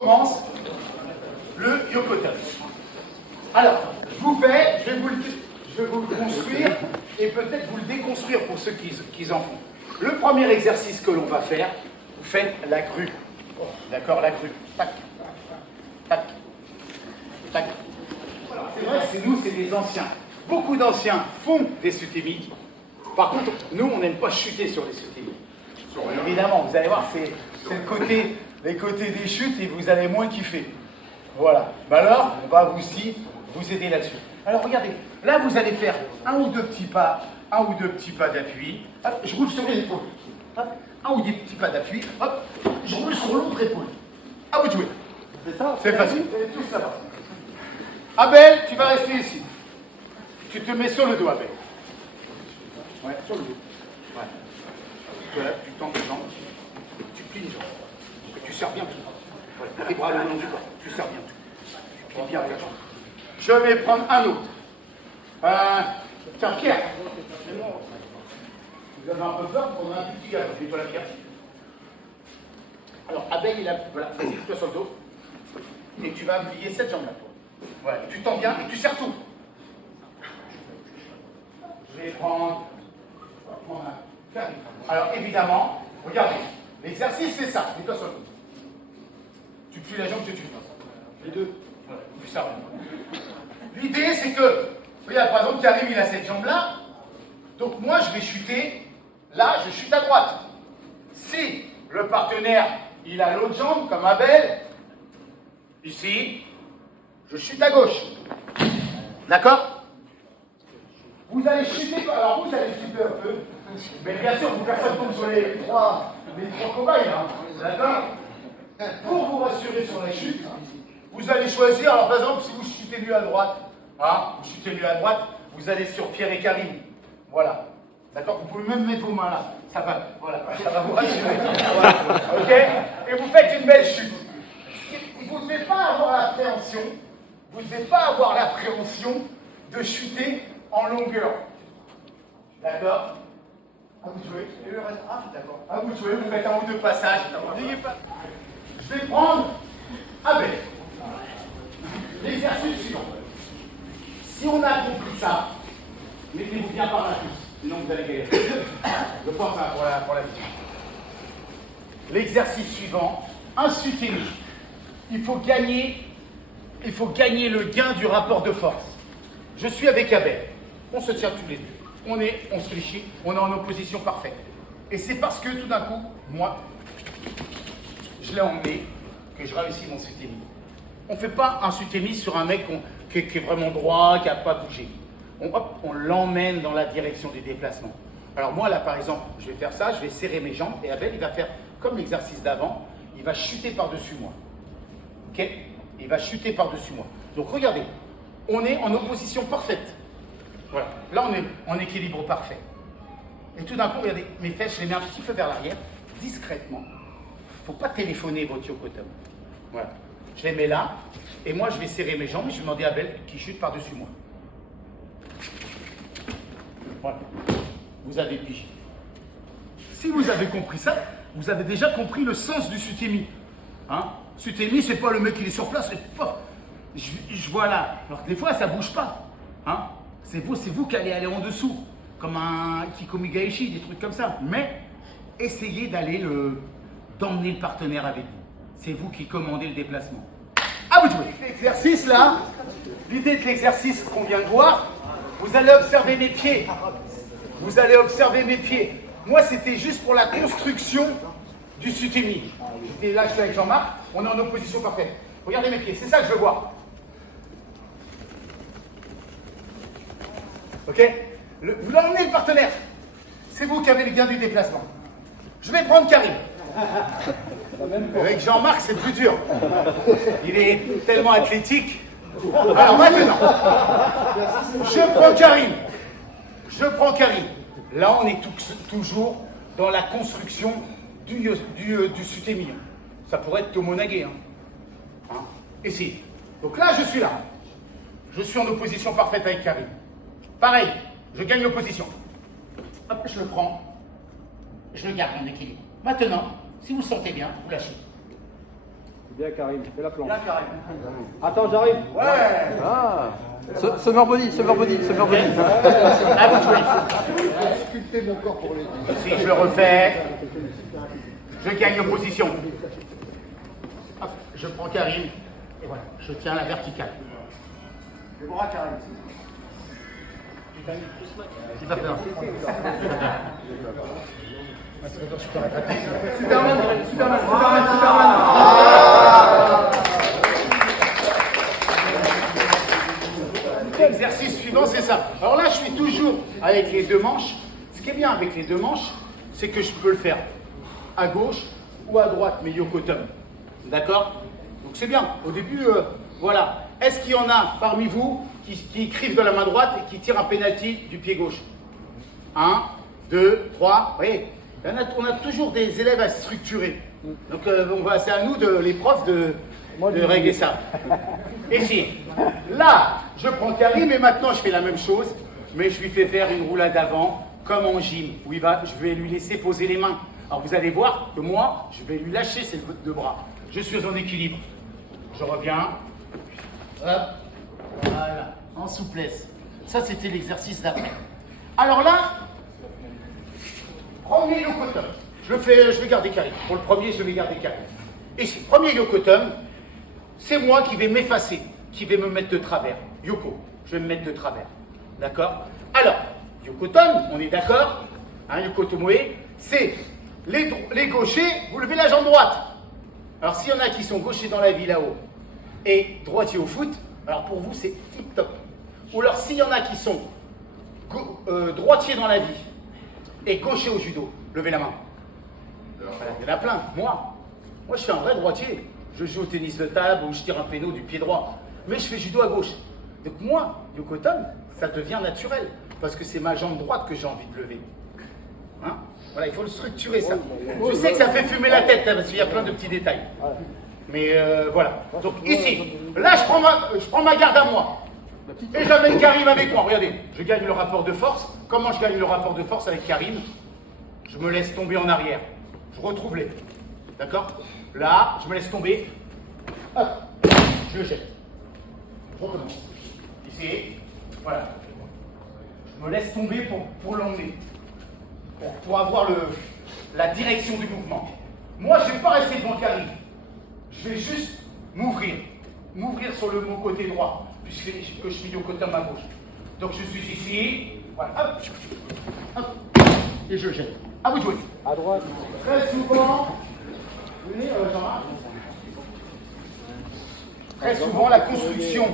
commence le Yokotam. Alors, je vais vous le construire et peut-être vous le déconstruire pour ceux qui en font. Le premier exercice que l'on va faire, vous faites la grue. D'accord, la grue. Tac, tac, tac. C'est vrai, c'est des anciens. Beaucoup d'anciens font des sutemi. Par contre, nous, on n'aime pas chuter sur les sutemi. Évidemment, vous allez voir, c'est les côtés des chutes et vous allez moins kiffer. Voilà. Ben alors, on va aussi vous aider là-dessus. Alors, regardez, là, vous allez faire un ou deux petits pas d'appui. Hop, je roule sur les épaules. Hop, un ou deux petits pas d'appui. Hop, je roule sur l'autre épaule. À vous de jouer. C'est ça. C'est facile. Vous allez tous là-bas. Abel, tu vas rester ici. Tu te mets sur le dos, Abel. Ouais, sur le dos. Ouais. Voilà, tu tends les jambes. Tu plies les jambes. Tu serres bien tout. Ouais. Les bras le long du corps. Tu serres bien tout. Tu plies bien la jambe. Je vais prendre un autre. Tiens, Pierre. Vous avez un peu peur pour un petit gars. Je vais pas la Pierre. Alors, Abel, il a. Voilà, vas-y, toi sur le dos. Et tu vas plier cette jambe-là. Voilà, tu tends bien et tu serres tout. Je vais prendre un carré. Alors, évidemment, regardez, l'exercice, c'est ça. Mets-toi sur le dos. Tu plies la jambe que tu veux. Les deux. Voilà, tu serres. L'idée, c'est que, regarde, par exemple, Karim, il a cette jambe-là. Donc, moi, je vais chuter. Là, je chute à droite. Si le partenaire, il a l'autre jambe, comme Abel, ici, je chute à gauche. D'accord? Vous allez chuter, alors vous allez chuter un peu. Mais bien sûr, vous personne tombe sur les trois cobayes, hein. D'accord? Pour vous rassurer sur la chute, vous allez choisir, alors par exemple, si vous chutez lui à droite, hein, vous chutez lui à droite, vous allez sur Pierre et Karim. Voilà. D'accord? Vous pouvez même mettre vos mains là. Ça va, voilà, ça va vous rassurer. Voilà. Ok? Et vous faites une belle chute. Vous ne devez pas avoir l'appréhension. Vous ne devez pas avoir l'appréhension de chuter en longueur. D'accord? À vous de jouer. Ah, d'accord. À vous de jouer, vous faites un ou deux passages. N'ayez pas. Je vais prendre Abel. L'exercice suivant. Si on a compris ça, mettez-vous bien par là tous. Sinon vous allez galérer. Je pense pour la vie. L'exercice suivant, un sutemi. Il faut gagner le gain du rapport de force. Je suis avec Abel. On se tient tous les deux. On se fléchit, on est en opposition parfaite. Et c'est parce que tout d'un coup, moi, je l'ai emmené que je réussis mon sutemi. On ne fait pas un sutemi sur un mec qui est vraiment droit, qui n'a pas bougé. On l'emmène dans la direction du déplacement. Alors moi, là, par exemple, je vais faire ça, je vais serrer mes jambes, et Abel, il va faire comme l'exercice d'avant, il va chuter par-dessus moi. Ok? Il va chuter par-dessus moi. Donc regardez, on est en opposition parfaite. Voilà. Là, on est en équilibre parfait. Et tout d'un coup, regardez, mes fesses, je les mets un petit peu vers l'arrière, discrètement. Il ne faut pas téléphoner votre Yokotam. Voilà. Je les mets là, et moi, je vais serrer mes jambes, et je vais demander à Abel qui chute par-dessus moi. Voilà. Vous avez pigé. Si vous avez compris ça, vous avez déjà compris le sens du sutemi. Hein? Sutemi, c'est pas le mec qui est sur place, c'est pas. Je vois là. Alors des fois, ça bouge pas. Hein? C'est vous qui allez aller en dessous, comme un Kikomigaeshi, des trucs comme ça. Mais essayez d'emmener le partenaire avec vous. C'est vous qui commandez le déplacement. À vous de jouer. L'exercice là, l'idée de l'exercice qu'on vient de voir, vous allez observer mes pieds. Vous allez observer mes pieds. Moi, c'était juste pour la construction du sutemi. Là, je suis avec Jean-Marc, on est en opposition parfaite. Regardez mes pieds, c'est ça que je veux voir. Ok? Vous l'emmenez le partenaire. C'est vous qui avez le gain du déplacement. Je vais prendre Karim. Avec Jean-Marc, c'est plus dur. Il est tellement athlétique. Alors maintenant, je prends Karim. Là, on est toujours dans la construction du sutemi. Ça pourrait être Tomonage. Hein? Essayez. Donc là, je suis là. Je suis en opposition parfaite avec Karim. Pareil, je gagne l'opposition. Hop, je le prends. Je le garde en équilibre. Maintenant, si vous le sentez bien, vous lâchez. Bien Karim, fais la planche. Bien, Karim. Attends, j'arrive. Ouais. Ah. Summer body. À vous de jouer. Sculpter mon corps pour les dire. Si je le refais, je gagne en position. Hop, je prends Karim et voilà, je tiens la verticale. Les bras Karim. J'ai pas peur. Superman. L'exercice suivant, c'est ça. Alors là, je suis toujours avec les deux manches. Ce qui est bien avec les deux manches, c'est que je peux le faire à gauche ou à droite, mais yokotum. D'accord? Donc c'est bien. Au début, voilà. Est-ce qu'il y en a parmi vous qui écrivent de la main droite et qui tirent un penalty du pied gauche? 1, 2, 3, vous voyez, on a toujours des élèves à structurer. Donc c'est à nous, les profs, de régler ça. Ici, là, je prends Karim et maintenant je fais la même chose, mais je lui fais faire une roulade avant, comme en gym, où je vais lui laisser poser les mains. Alors vous allez voir que moi, je vais lui lâcher ses deux bras. Je suis en équilibre. Je reviens. Hop. Voilà, en souplesse. Ça, c'était l'exercice d'après. Alors là, premier yokotum. Je vais garder Karim. Pour le premier, je vais garder Karim. Ici, premier yokotum, c'est moi qui vais m'effacer, qui vais me mettre de travers. Yoko, je vais me mettre de travers. D'accord? Alors, yokotum, on est d'accord? Yokotomoe, c'est les gauchers, vous levez la jambe droite. Alors, s'il y en a qui sont gauchers dans la vie là-haut et droitiers au foot, alors pour vous, c'est tip-top. Ou alors, s'il y en a qui sont droitiers dans la vie et gauchers au judo, levez la main. Voilà, il y en a plein. Moi, je suis un vrai droitier. Je joue au tennis de table ou je tire un péno du pied droit. Mais je fais judo à gauche. Donc moi, yokotum, ça devient naturel. Parce que c'est ma jambe droite que j'ai envie de lever. Hein? Voilà, il faut le structurer ça. Je sais que ça fait fumer la tête, parce qu'il y a plein de petits détails. Mais voilà. Donc ici, là je prends ma garde à moi. Et j'amène Karim avec moi. Regardez, je gagne le rapport de force. Comment je gagne le rapport de force avec Karim? Je me laisse tomber en arrière. Je retrouve les. D'accord? Là, je me laisse tomber. Hop, je jette. Je recommence. Ici, voilà. Je me laisse tomber pour l'emmener. Pour avoir la direction du mouvement. Moi, je ne vais pas rester devant Karim. Je vais juste m'ouvrir. M'ouvrir sur mon côté droit, puisque je suis yokotum à gauche. Donc je suis ici. Voilà. Hop. Hop. Et je jette. À vous de jouer. À droite. Très souvent, Jean-Marc. Très souvent, la construction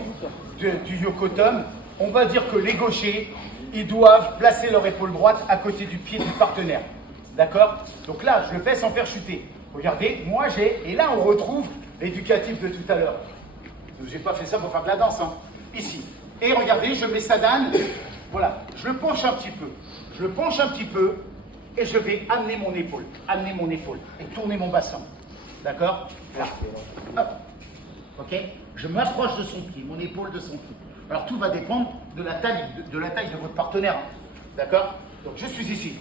du yokotum, on va dire que les gauchers, ils doivent placer leur épaule droite à côté du pied du partenaire. D'accord? Donc là, je le fais sans faire chuter. Regardez, moi j'ai... Et là, on retrouve l'éducatif de tout à l'heure. Je n'ai pas fait ça pour faire de la danse. Hein. Ici. Et regardez, je mets Sadane. Voilà. Je le penche un petit peu. Je le penche un petit peu. Et je vais amener mon épaule. Amener mon épaule. Et tourner mon bassin. D'accord? Là. Hop. Ok? Je m'approche de son pied. Mon épaule de son pied. Alors tout va dépendre de la taille de votre partenaire. D'accord? Donc je suis ici.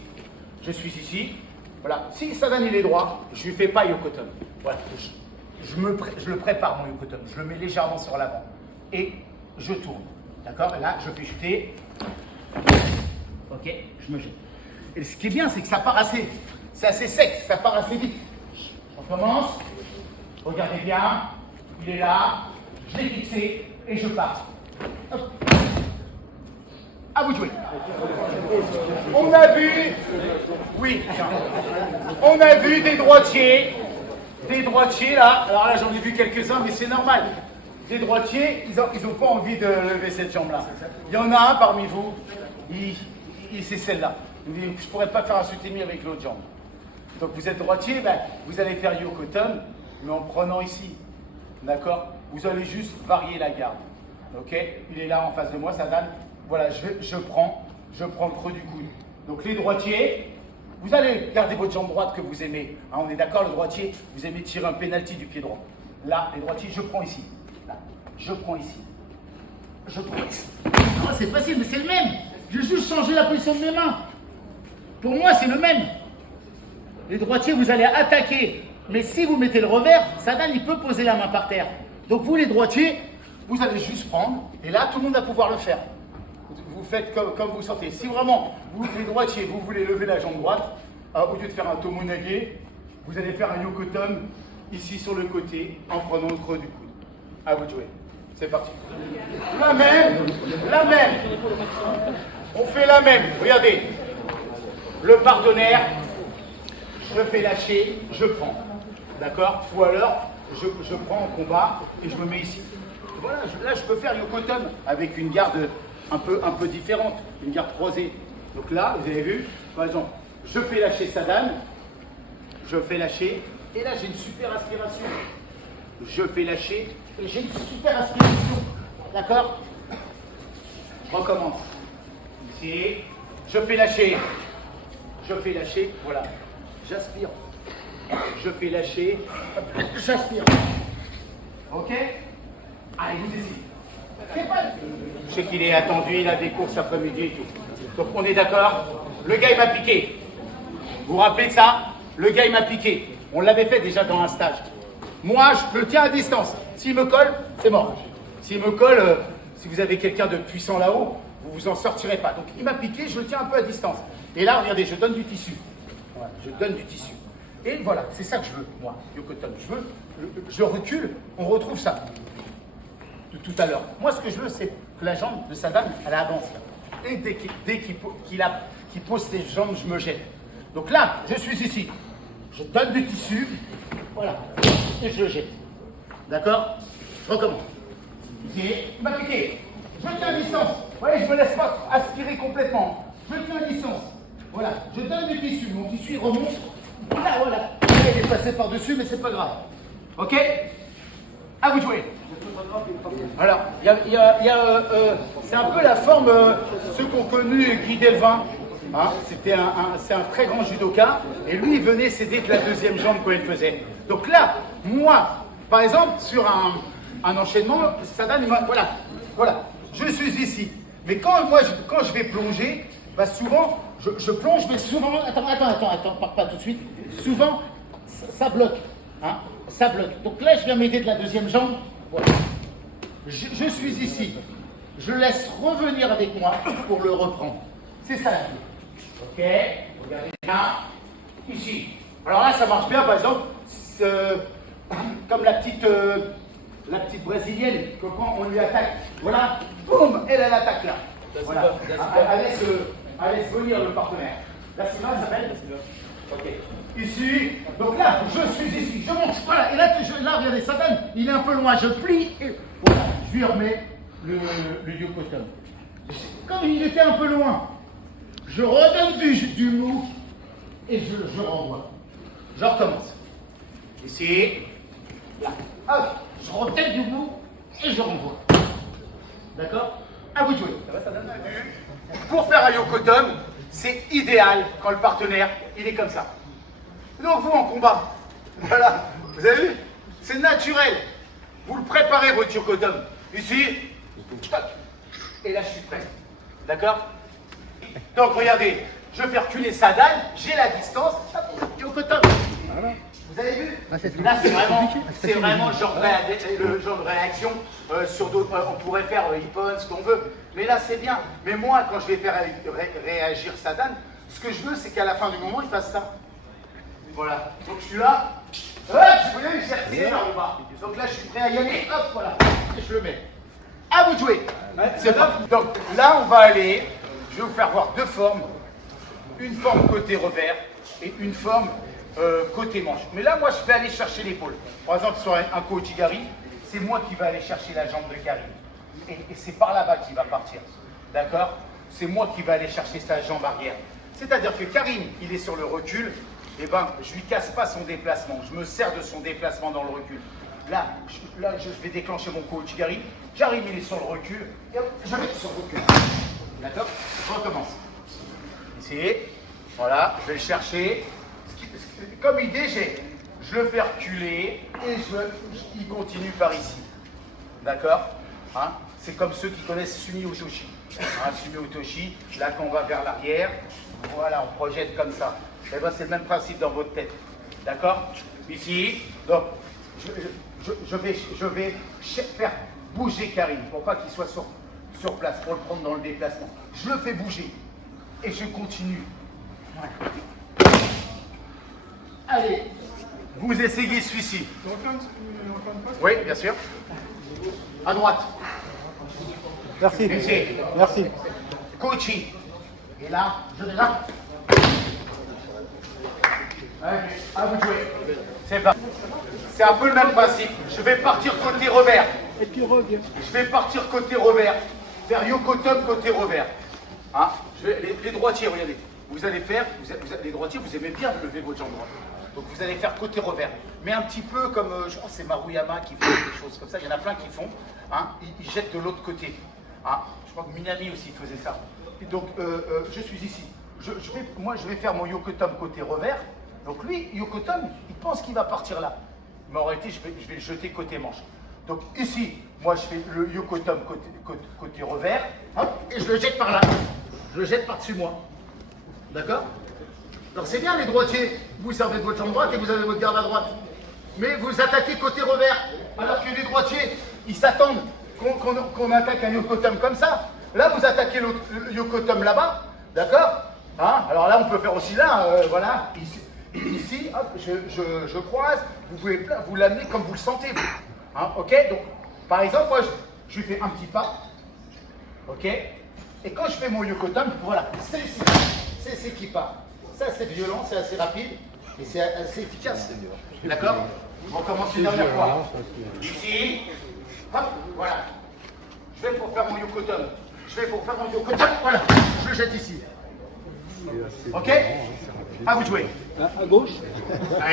Je suis ici. Voilà. Si Sadane il est droit, je ne lui fais pas yokotum. Voilà. Je le prépare mon yokotum. Je le mets légèrement sur l'avant. Et je tourne. D'accord? Et là, je fais jeter. Ok? Je me jette. Et ce qui est bien, c'est que ça part assez. C'est assez sec. Ça part assez vite. On commence. Regardez bien. Il est là. Je l'ai fixé. Et je pars. Hop. À vous de jouer. On a vu, oui, on a vu des droitiers là. Alors là, j'en ai vu quelques-uns, mais c'est normal. Des droitiers, ils ont pas envie de lever cette jambe-là. Il y en a un parmi vous, c'est celle-là. Je ne pourrais pas faire un soutenu avec l'autre jambe. Donc vous êtes droitier, ben, vous allez faire yokotum, mais en prenant ici. D'accord? Vous allez juste varier la garde. Ok? Il est là en face de moi, Sadane. Voilà, je prends le creux du coude. Donc les droitiers, vous allez garder votre jambe droite que vous aimez. Hein, on est d'accord, le droitier, vous aimez tirer un penalty du pied droit. Là, les droitiers, je prends ici. Là, je prends ici. Je prends ici. Oh, c'est facile, mais c'est le même. Je vais juste changer la position de mes mains. Pour moi, c'est le même. Les droitiers, vous allez attaquer Mais si vous mettez le revers, Sadan, il peut poser la main par terre. Donc vous, les droitiers, vous allez juste prendre, et là, tout le monde va pouvoir le faire. Vous faites comme vous sentez. Si vraiment, vous, les droitiers, vous voulez lever la jambe droite, au lieu de faire un tomonage, vous allez faire un yokotom ici sur le côté, en prenant le creux du coude. À vous de jouer. C'est parti. La même. On fait la même. Regardez. Le partenaire, je le fais lâcher, je prends. D'accord? Ou alors, je prends en combat et je me mets ici. Voilà, là, je peux faire yokotom avec une garde un peu différente, une garde croisée. Donc là, vous avez vu, par exemple, je fais lâcher Sadan, je fais lâcher, et là, j'ai une super aspiration. Je fais lâcher, et j'ai une super aspiration. D'accord? Je recommence. Ici, je fais lâcher, voilà. J'aspire. Je fais lâcher, j'aspire. Ok? Allez, vous ici. Je sais qu'il est attendu, il a des courses après-midi et tout. Donc on est d'accord? Le gars il m'a piqué. Vous vous rappelez de ça? Le gars il m'a piqué. On l'avait fait déjà dans un stage. Moi je le tiens à distance. S'il me colle, c'est mort. S'il me colle, si vous avez quelqu'un de puissant là-haut, vous vous en sortirez pas. Donc il m'a piqué, je le tiens un peu à distance. Et là, regardez, je donne du tissu. Voilà, je donne du tissu. Et voilà, c'est ça que je veux, moi, yokotom. Je recule, on retrouve ça. De tout à l'heure. Moi, ce que je veux, c'est que la jambe de Sadan, elle avance. Là. Et dès qu'il pose ses jambes, je me jette. Donc là, je suis ici. Je donne du tissu. Voilà. Et je le jette. D'accord? Je recommence. Ici, il m'a piqué. Je tiens à distance. Vous voyez, je ne me laisse pas aspirer complètement. Je tiens à distance. Voilà. Je donne du tissu. Mon tissu, il remonte. Là, voilà. Là, il est passé par-dessus, mais c'est pas grave. Ok? À vous de jouer. Alors, c'est un peu la forme, ceux qui ont connu Guy Delvin, hein, c'est un très grand judoka, et lui il venait s'aider de la deuxième jambe quand il faisait. Donc là, moi, par exemple, sur un enchaînement, Sadan, voilà, je suis ici. Mais quand je vais plonger, bah souvent, je plonge, mais souvent, attends, pars pas tout de suite, souvent, ça bloque, hein, ça bloque. Donc là, je viens m'aider de la deuxième jambe. Voilà. Je suis ici. Je laisse revenir avec moi pour le reprendre. C'est ça la vie. Ok? Regardez bien. Ici. Alors là, ça marche bien, par exemple, comme la petite brésilienne, que quand on lui attaque, voilà, boum, elle attaque là. Voilà. Elle laisse venir le partenaire. La Silva s'appelle? Ok. Ici, donc là, je suis ici, je monte, voilà, et là, regardez, Sadan, il est un peu loin, je plie, et voilà, je lui remets le yokotom. Comme il était un peu loin, je redonne du mou, et je renvoie. Je recommence. Ici, là, hop, je redonne du mou, et je renvoie. D'accord? À vous de jouer. Ça va, Sadan? Pour faire un yokotom, c'est idéal quand le partenaire, il est comme ça. Donc vous en combat, voilà, vous avez vu? C'est naturel. Vous le préparez votre yokotom. Ici, et là je suis prêt. D'accord? Donc regardez, je fais reculer Sadan, j'ai la distance, yokotom. Vous avez vu? Là c'est vraiment le genre de réaction. Sur d'autres, on pourrait faire Ippon, ce qu'on veut. Mais là c'est bien. Mais moi quand je vais faire réagir Sadan, ce que je veux c'est qu'à la fin du moment il fasse ça. Voilà, donc je suis là, hop, vous voyez, j'ai retiré vers le bas. Donc là, je suis prêt à y aller, hop, voilà, et je le mets. À vous de jouer. C'est parti. Donc là, on va aller, je vais vous faire voir deux formes. Une forme côté revers et une forme côté manche. Mais là, moi, je vais aller chercher l'épaule. Par exemple, sur un Kouchigari, c'est moi qui vais aller chercher la jambe de Karim. Et c'est par là-bas qu'il va partir. D'accord? C'est moi qui vais aller chercher sa jambe arrière. C'est-à-dire que Karim, il est sur le recul. Eh ben, je lui casse pas son déplacement, je me sers de son déplacement dans le recul. Là, je vais déclencher mon Kouchigari, j'arrive, il est sur le recul, et hop, je vais sur le recul. D'accord? Je recommence. Ici, voilà, je vais le chercher. Comme idée, je le fais reculer, et il continue par ici. D'accord? Hein? C'est comme ceux qui connaissent Sumi Utoshi. Hein, Sumi Utoshi, là quand on va vers l'arrière, voilà, on projette comme ça. Et ben, c'est le même principe dans votre tête. D'accord? Ici. Donc, je vais faire bouger Karim pour pas qu'il soit sur place, pour le prendre dans le déplacement. Je le fais bouger et je continue. Voilà. Allez, vous essayez celui-ci. Oui, bien sûr. À droite. Merci. Merci. Merci. Coaching. Et là, je vais là. À vous de jouer. C'est pas. C'est un peu le même principe. Je vais partir côté revers. Et puis reviens. Je vais partir côté revers. Faire yokotum côté revers. Hein, les droitiers, regardez. Vous allez faire, les droitiers, vous aimez bien lever votre jambe droite. Donc vous allez faire côté revers. Mais un petit peu comme, je pense que c'est Maruyama qui fait des choses comme ça. Il y en a plein qui font. Hein, ils jettent de l'autre côté. Hein, je crois que Minami aussi faisait ça. Et donc je suis ici. Moi je vais faire mon yokotum côté revers. Donc lui, yokotum, il pense qu'il va partir là. Mais en réalité, je vais le jeter côté manche. Donc ici, moi je fais le yokotum côté revers, hop, et je le jette par là. Je le jette par-dessus moi. D'accord? Alors c'est bien les droitiers, vous servez de votre jambe droite et vous avez votre garde à droite. Mais vous attaquez côté revers, alors que les droitiers, ils s'attendent qu'on attaque un yokotum comme ça. Là, vous attaquez le yokotum là-bas, d'accord? Hein? Alors là, on peut faire aussi là, voilà, ici, hop, je croise, vous pouvez vous l'amener comme vous le sentez, vous. Hein, ok? Donc, par exemple, moi, je lui fais un petit pas, ok? Et quand je fais mon yokotum, voilà, c'est ici, c'est qui part. Ça, c'est violent, c'est assez rapide, et c'est assez efficace. D'accord? On commence une dernière fois. Ici, hop, voilà. Je vais pour faire mon yokotum. Voilà, je le jette ici. Ok? À vous de jouer. À gauche.